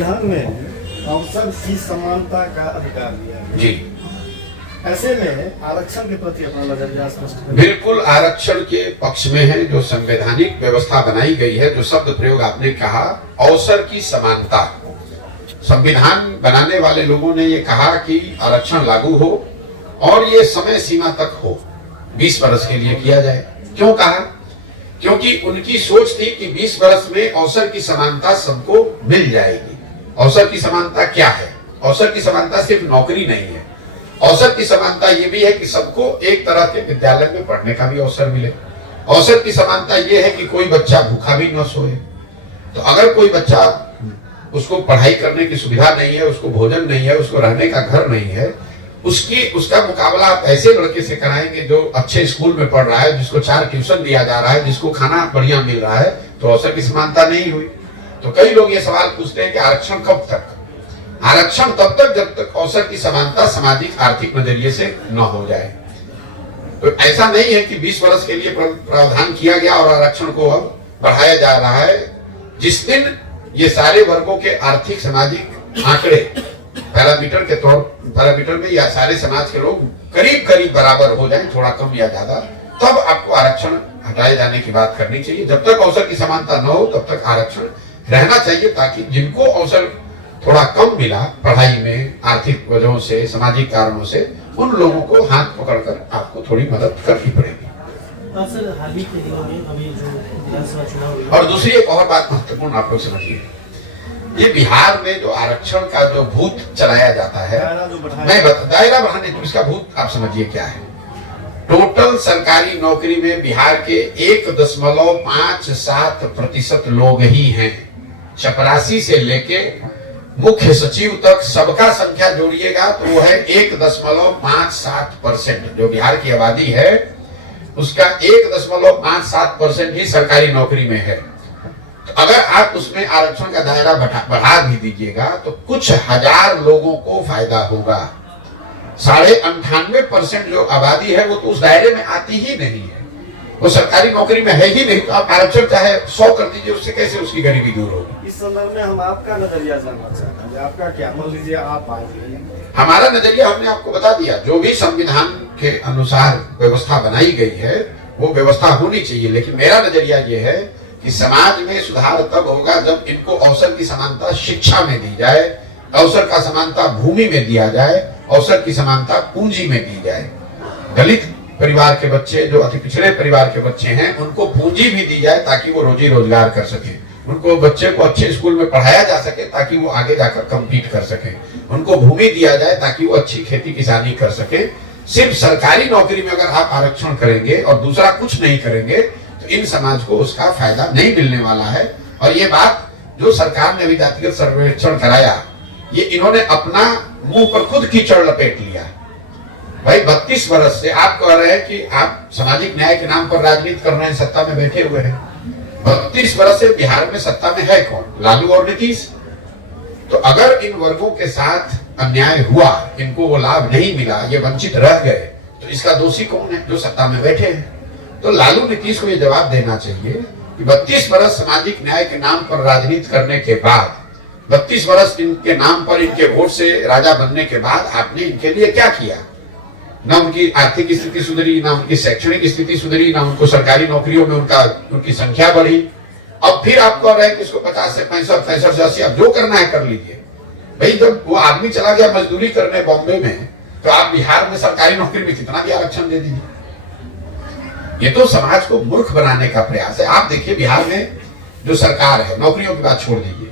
संविधान में अवसर की समानता का अधिकार दिया है जी, ऐसे में आरक्षण के प्रति अपना नजरिया स्पष्ट करें। बिल्कुल आरक्षण के पक्ष में है। जो संवैधानिक व्यवस्था बनाई गई है, जो शब्द प्रयोग आपने कहा, अवसर की समानता, संविधान बनाने वाले लोगों ने ये कहा कि आरक्षण लागू हो और ये समय सीमा तक हो, 20 वर्ष के लिए किया जाए। क्यों कहा? क्योंकि उनकी सोच थी कि 20 वर्ष में अवसर की समानता सबको मिल जाएगी। अवसर की समानता क्या है? अवसर की समानता सिर्फ नौकरी नहीं है। अवसर की समानता ये भी है कि सबको एक तरह के विद्यालय में पढ़ने का भी अवसर मिले। अवसर की समानता ये है कि कोई बच्चा भूखा भी न सोए। तो अगर कोई बच्चा, उसको पढ़ाई करने की सुविधा नहीं है, उसको भोजन नहीं है, उसको रहने का घर नहीं है, उसका मुकाबला आप ऐसे लड़के से कराएंगे जो अच्छे स्कूल में पढ़ रहा है, जिसको 4 ट्यूशन दिया जा रहा है, जिसको खाना बढ़िया मिल रहा है, तो अवसर की समानता नहीं हुई। तो कई लोग ये सवाल पूछते हैं कि आरक्षण कब तक? आरक्षण तब तक जब तक अवसर की समानता सामाजिक आर्थिक नजरिए से न हो जाए। तो ऐसा नहीं है कि 20 वर्ष के लिए प्रावधान किया गया और आरक्षण को अब बढ़ाया जा रहा है। जिस दिन ये सारे वर्गों के आर्थिक सामाजिक आंकड़े पैरामीटर में या सारे समाज के लोग करीब करीब बराबर हो जाए, थोड़ा कम या ज्यादा, तब आपको आरक्षण हटाए जाने की बात करनी चाहिए। जब तक अवसर की समानता न हो तब तक आरक्षण रहना चाहिए, ताकि जिनको अवसर थोड़ा कम मिला पढ़ाई में, आर्थिक वजहों से, सामाजिक कारणों से, उन लोगों को हाथ पकड़कर आपको थोड़ी मदद करनी पड़ेगी। सर, हाल ही के दिनों में अभी जो विधानसभा चुनाव, और दूसरी एक और बात महत्वपूर्ण आप लोग समझिए, ये बिहार में जो आरक्षण का जो भूत चलाया जाता है, दायरा बढ़ाने, तो इसका भूत आप समझिए क्या है। टोटल सरकारी नौकरी में बिहार के 1.57% लोग ही हैं। चपरासी से लेके मुख्य सचिव तक सबका संख्या जोड़िएगा तो वो है 1.57%। जो बिहार की आबादी है उसका 1.57% ही सरकारी नौकरी में है। तो अगर आप उसमें आरक्षण का दायरा बढ़ा भी दीजिएगा तो कुछ हजार लोगों को फायदा होगा। 98.5% जो आबादी है वो तो उस दायरे में आती ही नहीं है, वो सरकारी नौकरी में है ही नहीं। तो आप आरक्षण चाहे 100 कर दीजिए, उससे कैसे उसकी गरीबी दूर होगी? इस संदर्भ में हम आपका नजरिया जानना चाहते हैं, आपका क्या? मान लीजिए आप आएंगे, हमारा नजरिया हमने आपको बता दिया। जो भी संविधान के अनुसार व्यवस्था बनाई गई है वो व्यवस्था होनी चाहिए, लेकिन मेरा नजरिया ये है कि समाज में सुधार तब होगा जब इनको अवसर की समानता शिक्षा में दी जाए, अवसर का समानता भूमि में दिया जाए, अवसर की समानता पूंजी में दी जाए। दलित परिवार के बच्चे, जो अति पिछड़े परिवार के बच्चे हैं, उनको पूंजी भी दी जाए ताकि वो रोजी रोजगार कर सके। उनको बच्चे को अच्छे स्कूल में पढ़ाया जा सके ताकि वो आगे जाकर कम्पीट कर सके। उनको भूमि दिया जाए ताकि वो अच्छी खेती किसानी कर सके। सिर्फ सरकारी नौकरी में अगर आप आरक्षण करेंगे और दूसरा कुछ नहीं करेंगे तो इन समाज को उसका फायदा नहीं मिलने वाला है। और ये बात जो सरकार ने अभी जातिगत सर्वेक्षण कराया, ये इन्होंने अपना मुंह पर खुद कीचड़ लपेट लिया। भाई 32 वर्ष से आप कह रहे हैं कि आप सामाजिक न्याय के नाम पर राजनीति कर रहे हैं, सत्ता में बैठे हुए हैं। 32 वर्ष से बिहार में सत्ता में है कौन? लालू और नीतीश। तो अगर इन वर्गों के साथ अन्याय हुआ, इनको वो लाभ नहीं मिला, ये वंचित रह गए, तो इसका दोषी कौन है? जो सत्ता में बैठे हैं। तो लालू नीतीश को ये जवाब देना चाहिए कि 32 वर्ष सामाजिक न्याय के नाम पर राजनीति करने के बाद, 32 वर्ष इनके नाम पर, इनके वोट से राजा बनने के बाद आपने इनके लिए क्या किया? ना उनकी आर्थिक स्थिति सुधरी, ना उनकी शैक्षणिक स्थिति सुधरी, ना उनको सरकारी नौकरियों में उनकी संख्या बढ़ी। अब फिर आप कह रहे हैं कि इसको 50 से 65 से 80, आप जो करना है कर लीजिए। भाई जब वो आदमी चला गया मजदूरी करने बॉम्बे में, तो आप बिहार में सरकारी नौकरी में कितना भी आरक्षण दे दीजिए। ये तो समाज को मूर्ख बनाने का प्रयास है। आप देखिए बिहार में जो सरकार है, नौकरियों की बात छोड़ दीजिए,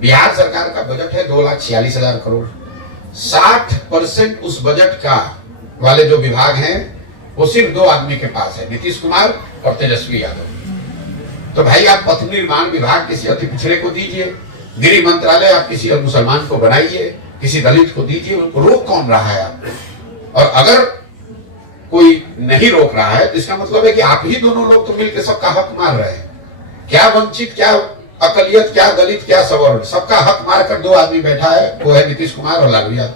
बिहार सरकार का बजट है 2,46,000 करोड़। 60% उस बजट का वाले जो विभाग हैं वो सिर्फ 2 आदमी के पास है, नीतीश कुमार और तेजस्वी यादव। तो भाई आप पथ निर्माण विभाग किसी अति पिछड़े को दीजिए, गृह मंत्रालय आप किसी मुसलमान को बनाइए, किसी दलित को दीजिए। उनको रोक कौन रहा है आपको? और अगर कोई नहीं रोक रहा है तो इसका मतलब है कि आप ही दोनों लोग तो मिलकर सबका हक मार रहे हैं। क्या वंचित, क्या अकलियत, क्या दलित, क्या सवर्ण, सबका हक मारकर 2 आदमी बैठा है, वो है नीतीश कुमार और लालू यादव।